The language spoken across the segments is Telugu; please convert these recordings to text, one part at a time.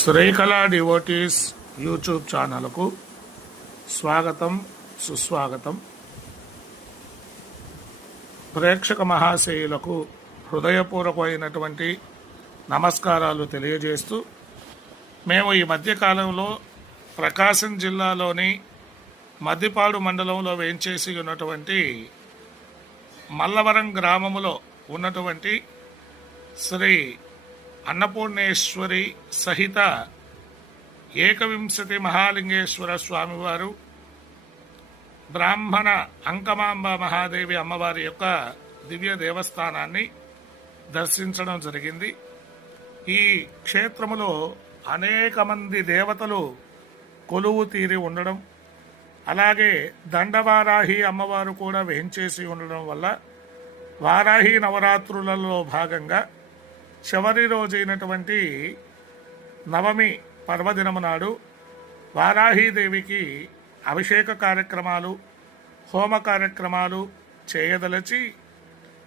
శ్రీకళ డివోటీస్ యూట్యూబ్ ఛానల్కు స్వాగతం సుస్వాగతం. ప్రేక్షక మహాశయులకు హృదయపూర్వకమైనటువంటి నమస్కారాలు తెలియజేస్తూ మేము ఈ మధ్యకాలంలో ప్రకాశం జిల్లాలోని మద్దిపాడు మండలంలో వేంచేసి ఉన్నటువంటి మల్లవరం గ్రామములో ఉన్నటువంటి శ్రీ అన్నపూర్ణేశ్వరి సహిత ఏకవింశతి మహాలింగేశ్వర స్వామివారు బ్రాహ్మణ అంకమాంబ మహాదేవి అమ్మవారి యొక్క దివ్య దేవస్థానాన్ని దర్శించడం జరిగింది. ఈ క్షేత్రములో అనేక మంది దేవతలు కొలువు తీరి ఉండడం అలాగే దండవారాహి అమ్మవారు కూడా వేంచేసి ఉండడం వల్ల వారాహి నవరాత్రులలో భాగంగా చివరి రోజైనటువంటి నవమి పర్వదినము నాడు వారాహీదేవికి అభిషేక కార్యక్రమాలు హోమ కార్యక్రమాలు చేయదలచి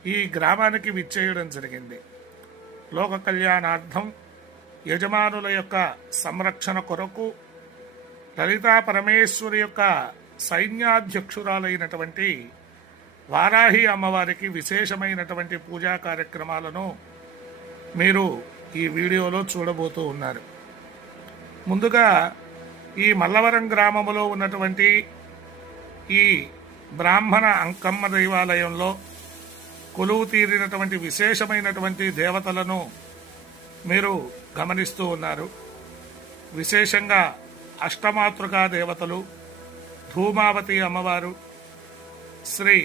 ఈ గ్రామానికి విచ్చేయడం జరిగింది. లోక కళ్యాణార్థం యజమానుల యొక్క సంరక్షణ కొరకు లలితా పరమేశ్వరి యొక్క సైన్యాధ్యక్షురాలైనటువంటి వారాహి అమ్మవారికి విశేషమైనటువంటి పూజా కార్యక్రమాలను మీరు ఈ వీడియోలో చూడబోతూ ఉన్నారు. ముందుగా ఈ మల్లవరం గ్రామములో ఉన్నటువంటి ఈ బ్రాహ్మణ అంకమ్మ దేవాలయంలో కొలువు తీరినటువంటి విశేషమైనటువంటి దేవతలను మీరు గమనిస్తూ ఉన్నారు. విశేషంగా అష్టమాతృకా దేవతలు ధూమావతి అమ్మవారు శ్రీ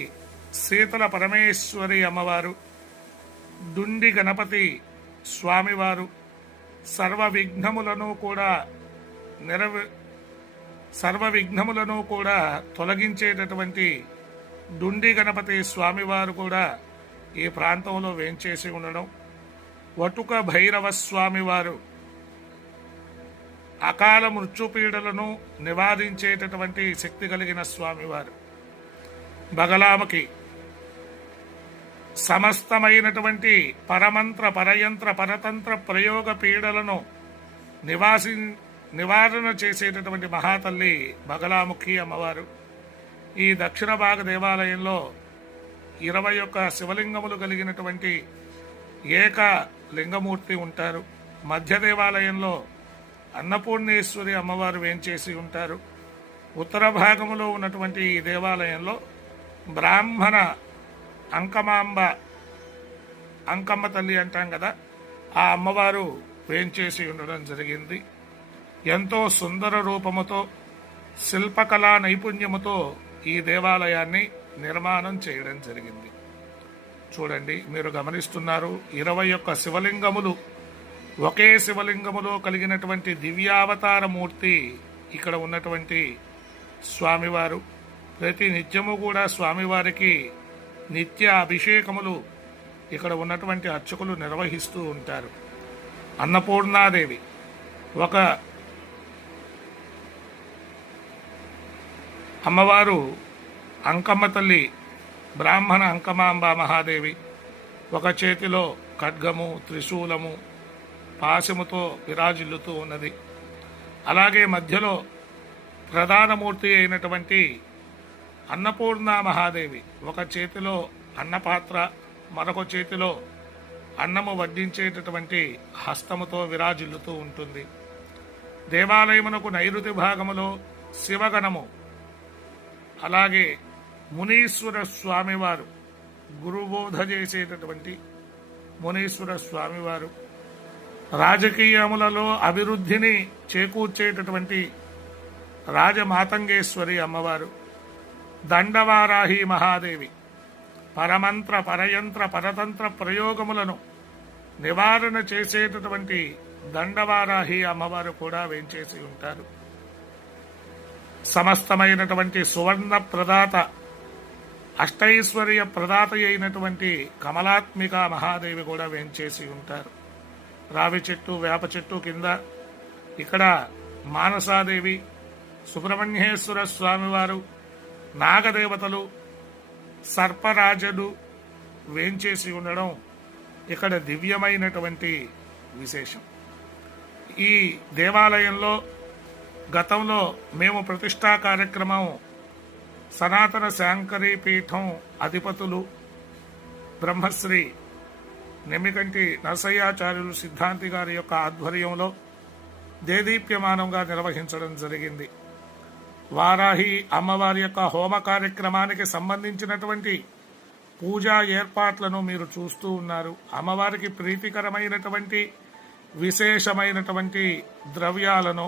శీతల పరమేశ్వరి అమ్మవారు దుండి గణపతి స్వామివారు సర్వ విఘ్నములను కూడా నెరవే సర్వ విఘ్నములను కూడా తొలగించేటటువంటి దుండి గణపతి స్వామివారు కూడా ఈ ప్రాంతంలో వేంచేసి ఉండడం. వటుక భైరవ స్వామివారు అకాల మృత్యుపీడలను నివారించేటటువంటి శక్తి కలిగిన స్వామివారు. బగలామకి సమస్తమైనటువంటి పరమంత్ర పరయంత్ర పరతంత్ర ప్రయోగ పీడలను నివాసి నివారణ చేసేటటువంటి మహాతల్లి బగలాముఖి అమ్మవారు. ఈ దక్షిణ భాగ దేవాలయంలో ఇరవై ఒక్క శివలింగములు కలిగినటువంటి ఏక లింగమూర్తి ఉంటారు. మధ్య దేవాలయంలో అన్నపూర్ణేశ్వరి అమ్మవారు వేంచేసి ఉంటారు. ఉత్తర భాగంలో ఉన్నటువంటి ఈ దేవాలయంలో బ్రాహ్మణ అంకమాంబ అంకమ్మ తల్లి అంటాం కదా ఆ అమ్మవారు వేంచేసి ఉండడం జరిగింది. ఎంతో సుందర రూపముతో శిల్పకళా నైపుణ్యముతో ఈ దేవాలయాన్ని నిర్మాణం చేయడం జరిగింది. చూడండి మీరు గమనిస్తున్నారు ఇరవై ఒక్క శివలింగములు ఒకే శివలింగములో కలిగినటువంటి దివ్యావతార మూర్తి ఇక్కడ ఉన్నటువంటి స్వామివారు. ప్రతి నిత్యము కూడా స్వామివారికి నిత్య అభిషేకములు ఇక్కడ ఉన్నటువంటి అర్చకులు నిర్వహిస్తూ ఉంటారు. అన్నపూర్ణాదేవి ఒక అమ్మవారు అంకమ్మ తల్లి బ్రాహ్మణ అంకమాంబ మహాదేవి ఒక చేతిలో ఖడ్గము త్రిశూలము పాశముతో విరాజిల్లుతూ ఉన్నది. అలాగే మధ్యలో ప్రధానమూర్తి అయినటువంటి అన్నపూర్ణ మహాదేవి. ఒక చేతిలో అన్నపాత్ర మరొక చేతిలో అన్నము వడ్డించేటటువంటి హస్తముతో విరాజిల్లుతూ ఉంటుంది. దేవాలయమునకు నైరుతి భాగములో శివగణము. అలాగే మునీశ్వర స్వామివారు గురుబోధ చేసేటటువంటి మునీశ్వర స్వామివారు రాజకీయములలో అభివృద్ధిని చేకూర్చేటటువంటి రాజమాతంగేశ్వరి అమ్మవారు. దండవారాహి మహాదేవి. పరమంత్ర పరయంత్ర పరతంత్ర ప్రయోగములను నివారణ చేసేటటువంటి దండవారాహి అమ్మవారు కూడా వేంచేసి ఉంటారు. సమస్తమైనటువంటి సువర్ణ ప్రదాత అష్టైశ్వర్య ప్రదాత అయినటువంటి కమలాత్మిక మహాదేవి కూడా వేంచేసి ఉంటారు. రావి చెట్టు వేప చెట్టు కింద ఇక్కడ మానసాదేవి సుబ్రహ్మణ్యేశ్వర స్వామివారు నాగదేవతలు సర్పరాజులు వేంచేసి ఉండడం ఇక్కడ దివ్యమైనటువంటి విశేషం. ఈ దేవాలయంలో గతంలో మేము ప్రతిష్టా కార్యక్రమం సనాతన శాంకరీ పీఠం అధిపతులు బ్రహ్మశ్రీ నెమ్మికంటి నరసయ్యాచార్యులు సిద్ధాంతి గారి యొక్క ఆధ్వర్యంలో దేదీప్యమానంగా నిర్వహించడం జరిగింది. వారాహి అమ్మవారి యొక్క హోమ కార్యక్రమానికి సంబంధించినటువంటి పూజా ఏర్పాట్లను మీరు చూస్తూ ఉన్నారు. అమ్మవారికి ప్రీతికరమైనటువంటి విశేషమైనటువంటి ద్రవ్యాలను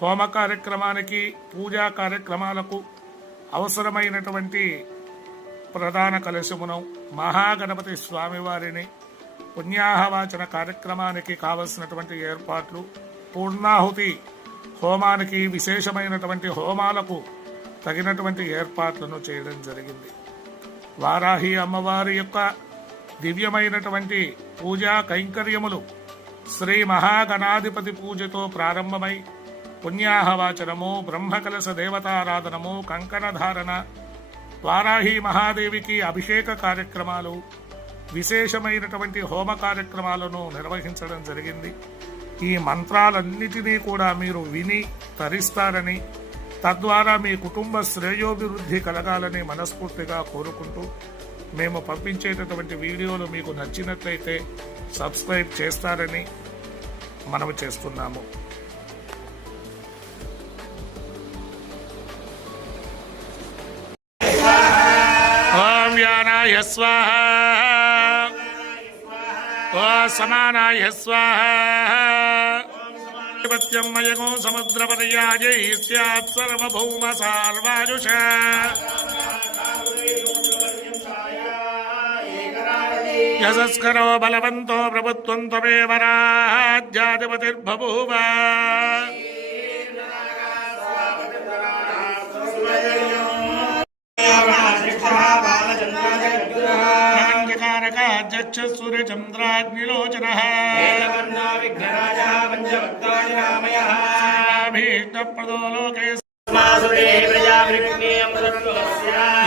హోమ కార్యక్రమానికి పూజా కార్యక్రమాలకు అవసరమైనటువంటి ప్రధాన కలశమును మహాగణపతి స్వామివారిని పుణ్యాహవాచన కార్యక్రమానికి కావలసినటువంటి ఏర్పాట్లు పూర్ణాహుతి హోమానికి విశేషమైనటువంటి హోమాలకు తగినటువంటి ఏర్పాట్లను చేయడం జరిగింది. వారాహి అమ్మవారి యొక్క దివ్యమైనటువంటి పూజా కైంకర్యములు శ్రీ మహాగణాధిపతి పూజతో ప్రారంభమై పుణ్యాహవాచనము బ్రహ్మకలశ దేవతారాధనము కంకణధారణ వారాహి మహాదేవికి అభిషేక కార్యక్రమాలు విశేషమైనటువంటి హోమ కార్యక్రమాలను నిర్వహించడం జరిగింది. ఈ మంత్రాలన్నిటినీ కూడా మీరు విని తరిస్తారని తద్వారా మీ కుటుంబ శ్రేయోభివృద్ధి కలగాలని మనస్ఫూర్తిగా కోరుకుంటూ మేము పంపించేటటువంటి వీడియోలు మీకు నచ్చినట్లయితే సబ్స్క్రైబ్ చేస్తారని మనవి చేస్తున్నాము. ఓం స్వాహ. ఓ సమానాయ స్వాహ మయగో సముద్ర పర్యాజై సర్వభౌమ సార్వాయుష. యశస్కరో బలవంతో ప్రభుత్వం త్వమేవ రాజ్యాధిపతిర్బభూవ భీష్టప్రదో లోకే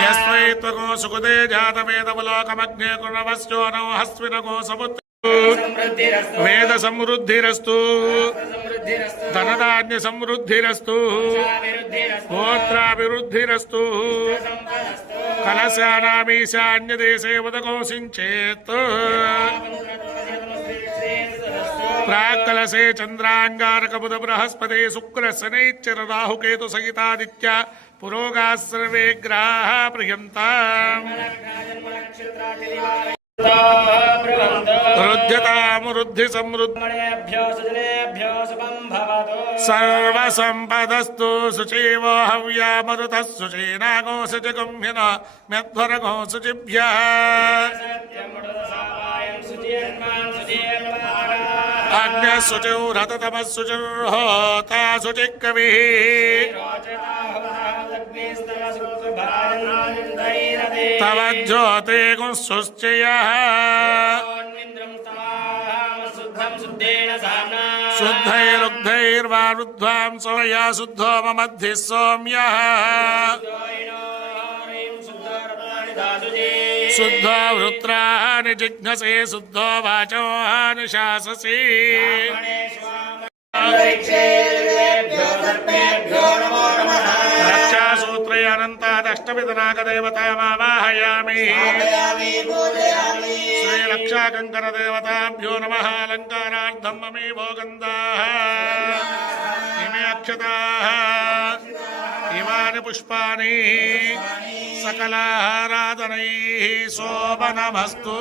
యస్వై త్వగో సుఖదే జాతవేదములోకమగ్నే కుణవశ్చోనో హస్వినగో సముద్ర వేద సమృద్ధిరస్తు ధనధాన్య సమృద్ధిరస్తు గోత్రాభివృద్ధిరస్తు. కలశానామీశాన్యదేశే ప్రాక్కలసే చంద్రాంగారక బుధ బృహస్పతి శుక్ర శనైశ్చర రాహుకేతు సహితాదిత్య పురోగా సర్వే గ్రాహ ప్రియంతాం వృద్ధ్యతామృద్ధి సమృద్ధి సర్వసంపదస్తు శుచీవో హవ్యామరుత శుచీనాగో శుచిగమ్యన మెధ్వరగో శుచిభ్య. అగ్న శుచిరతమ శుచిర్హోతా శుచికవి తవ జ్యోతి సుశ్చయ శుద్ధైరుగ్ధైర్వారుధ్వాం సోయా శుద్ధో మమద్ధి సౌమ్య. శుద్ధో వృత్రాని జిఘ్నసే శుద్ధో వాచో నిశాససి రక్షాసూత్రయానంతాదష్టవిధనాగదేవతామావాహయామి శ్రీరక్షాకంకరదేవతాభ్యో నమ. అలంకారార్థం మమే భోగందా ఇమే అక్షతా. ఇమాని పుష్పాని సకలారాధనై శోభనమస్తు.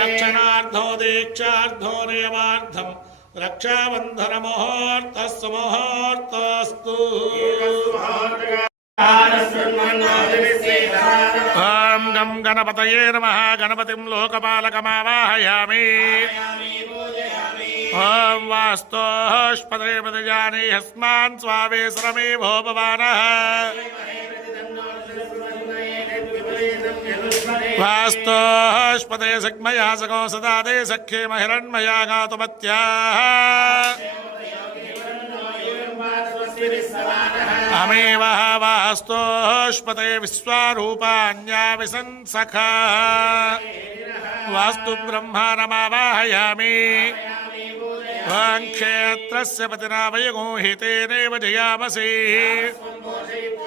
రక్షణార్థో దీక్షార్థో నియమార్థం రక్షాబంధన ముహూర్తస్సు ముహూర్తస్తు ఓం గం గణపతయే నమ గణపతిం లోకపాలకమావాహయామి ఓం వాస్తోష్పదే పదజానీ హస్మాన్ స్వావేశ్వరమే భో భవానః शुभास्तोष्पते सग्मया सगो सदा दे सख्ये महिरण्मया गातुमत्याः अमेव वास्तोष्पते विश्वारूपाण्या विसंसखा। वास्तु ब्रह्माणमावाहयामि त्वां क्षेत्रस्य पतिना वयगूहितेनैव जयामसि।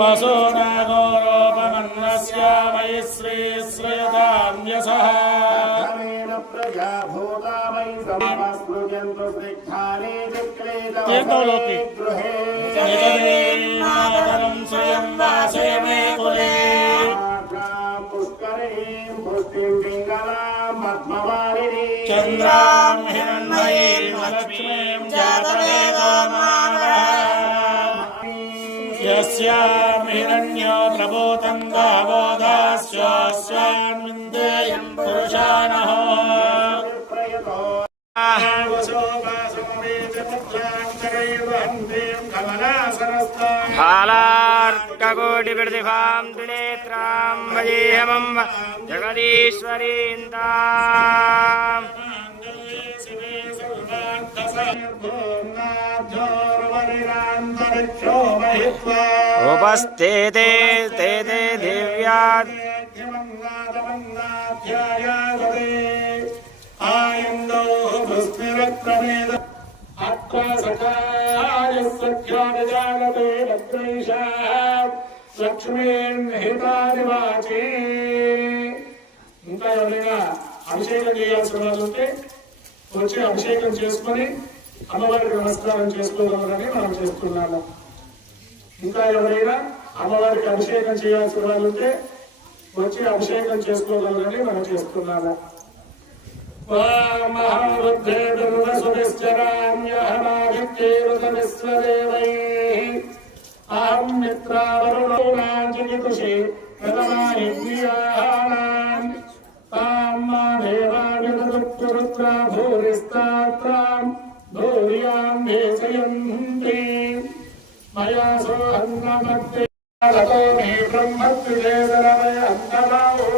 पशूनागोरोपमन्नस्य मयि श्रीश्रयताम्यसः तीर्थोलोके निजदेवादनं हिरण्मयीं लक्ष्मीं जातवेदो मानवः यस्यां हिरण्यो प्रभूतं गावो दास्यास्वान्विन्देयं पुरुषाणः फालार्ककोटिप्रतिभां त्रिनेत्रां वजेहमं जगदीश्वरीन्दाम् उपस्थिते ते ते दिव्यात् లక్ష్మీర్హితాదివాచి ఇంకా ఎవరైనా అభిషేకం చేయాల్సిన వాళ్ళు ఉంటే వచ్చి అభిషేకం చేసుకొని అమ్మవారికి నమస్కారం చేసుకోగలరని మనం చేస్తున్నాము. ఇంకా ఎవరైనా అమ్మవారికి అభిషేకం చేయాల్సిన వాళ్ళు ఉంటే వచ్చి అభిషేకం చేసుకోగలరని మనం చేస్తున్నాము. అహం మిత్రావరుణాంజలికుషి ప్రథమాయజ్ఞానాం తాం దేవానిరుత్తురుత్రా భూరిస్తాత్రాం భూర్యాం వేసయంతి మయా సోహన్నమత్తే తతో మే బ్రహ్మత్రిజేదరమయ అంతమావో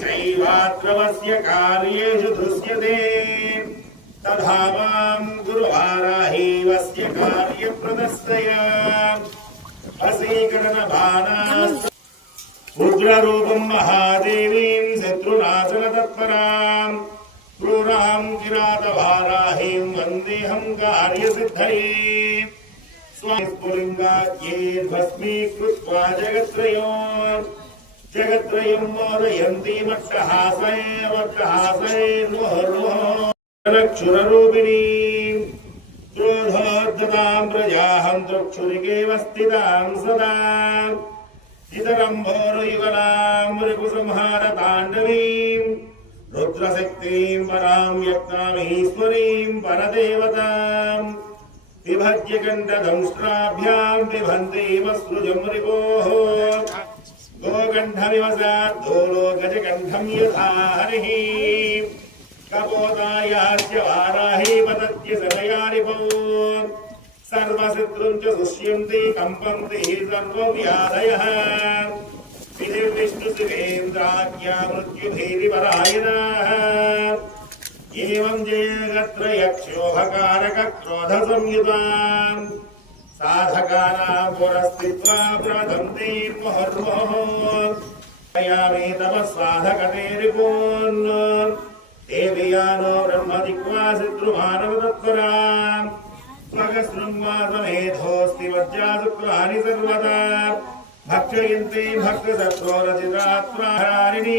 चैवात्रवस्य कार्येषु दृश्यते। तथा माम् गुरुवाराहीवस्य कार्यप्रदस्तय वसीकरणबाणास् उग्ररूपम् महादेवीम् शत्रुनाशनतत्पराम् क्रूराम् किरातवाराहीम् वन्देऽहम् कार्यसिद्धये। స్వాస్ఫులింగాయేర్భస్మీ కృత్వా జగత్రయో. జగత్రయం మోదయంతి మట్టహాసై మట్టహాసై ముహర్ముహక్షురూపిణీ క్రోధోర్ధతాం ప్రజాహం దృక్షురికేవ స్థితాం సదా. ఇతరంభోరుయుగలాం రిపుసంహార తాండవీం రుద్రశక్తిం పరాం యత్నామహీశ్వరీం పరదేవతాం. पिभत्य गण्डधंष्ट्राभ्याम् पिबन्तीव सृजम् रिपोः। गोगण्ठमिव साद्धोलो यथा हरिः। कपोतायास्य वाराही पतत्य सदया रिपो। सर्वशत्रुम् च सुष्यन्ति कम्पन्ति सर्वव्याधयः। विधिर्विष्णुशिवेन्द्राज्ञा मृत्युभेरिपरायणाः ఏం క్రోధ సంయుత సాధకానా పురస్థిత్వా ప్రదంతీర్మహర్వో యామి తమ సాధకతేరిపోన్ దేవియానో బ్రహ్మదిక్వా శత్రుమానవతత్వరా స్వగశృంవాసమేధోస్తి వజ్జా శుక్రాని సర్వదా భక్తి సత్వరచిత్రాత్మహారిణీ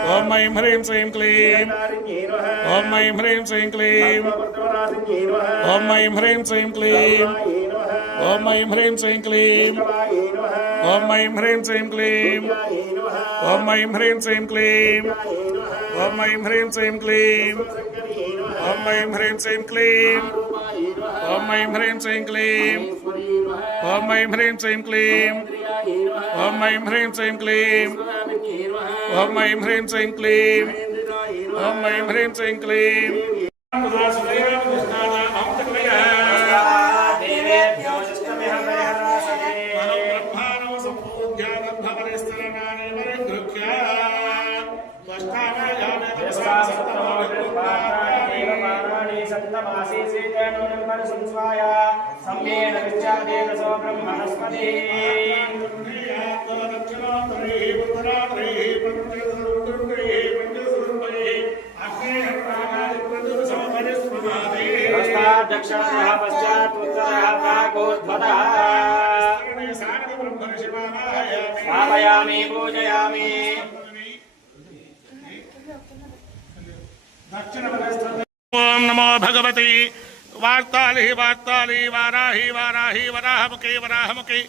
ఓం ఐం హ్రీం శ్రీం క్లీం ఓం ఐం హ్రీం శ్రీం క్లీం ఓం ఐం హ్రీం శ్రీం క్లీం ఓం ఐం హ్రీం శ్రీం క్లీం ఓం ఐం హ్రీం శ్రీం క్లీం ఓం ఐం హ్రీం శ్రీం క్లీం ఓం ఐం హ్రీం శ్రీం క్లీం ఓం ఐం హ్రీం శ్రీం క్లీం ఓం ఐం హ్రీం శ్రీం క్లీం ఓం ఐం హ్రీం శ్రీం క్లీం ఓం ఐం హ్రీం శ్రీం క్లీం ఓం ఐం హ్రీం శ్రీం క్లీం ఓం ఐం హ్రీం శ్రీం క్లీం ఆశీసేతేన బ్రహ్మణ సంస్వాయ సమ్మేన విచారేణ సో బ్రహ్మణస్పతి దక్షిణ పశ్చాత్ ఉత్తర ప్రాగోధ్వత स्थापयामि पूजयामि दक्षिणपदस्थ ఓం నమో భగవతి. వార్తాలి వార్తాలి వారాహి వారాహి వరాహముఖి వరాహముఖి.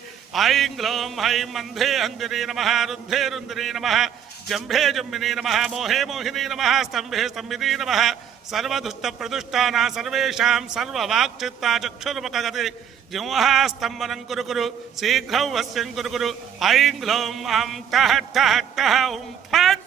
ఐం గ్లోం హైం అంధే అందిని నమ రుద్ధే రుందిని నమ జంభే జంబిని నమ మోహే మోహిని నమ స్తంభే స్తంభిని నమ. సర్వదుష్ట ప్రదుష్టానా సర్వేషాం సర్వవాక్చిత్తా చక్షుర్మకగతి జింహాస్తంభనం కురు కురు శీఘ్రం వశ్యం కురు కురు. ఐం గ్లోం అం టహ టహ టహ ఉం ఫట్.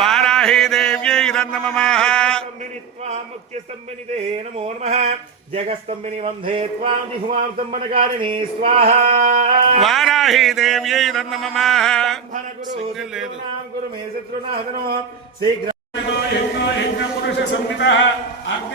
వారాహి దేవ్యై నమః ముఖ్యస్తంభిని దేహే నమో నమః జగస్తంభిని వందే త్వాం జిహ్వాం స్తంభనకారిణి స్వాహ వారాహి దేవ్యై నమః గురు గురు మే శత్రునాహనో శీఘ్ర యజ్ఞ యజ్ఞ పురుష సంహిత ఆజ్ఞ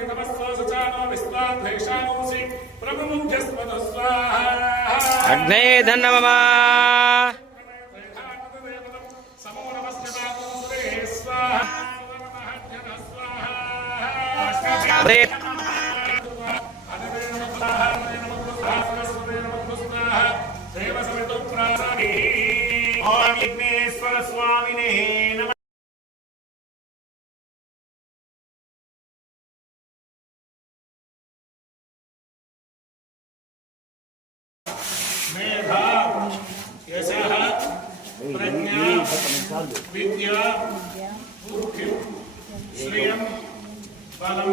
विश्वाधैषानुषि प्रमुख्यस्मत स्वाहा अग्ने धन्नमः समो नमस्ते स्वाहा देवसमितुप्रासादिः ॐ विघ्नेश्वर स्वामिने नमः విద్య బుద్ధిం శ్రియం బలం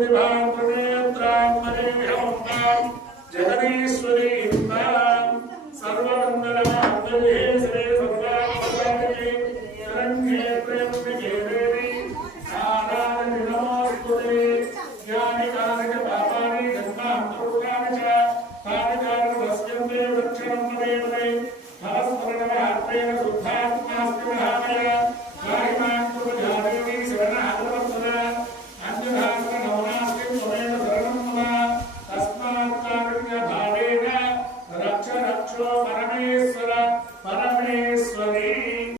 జగదీశ్వరీ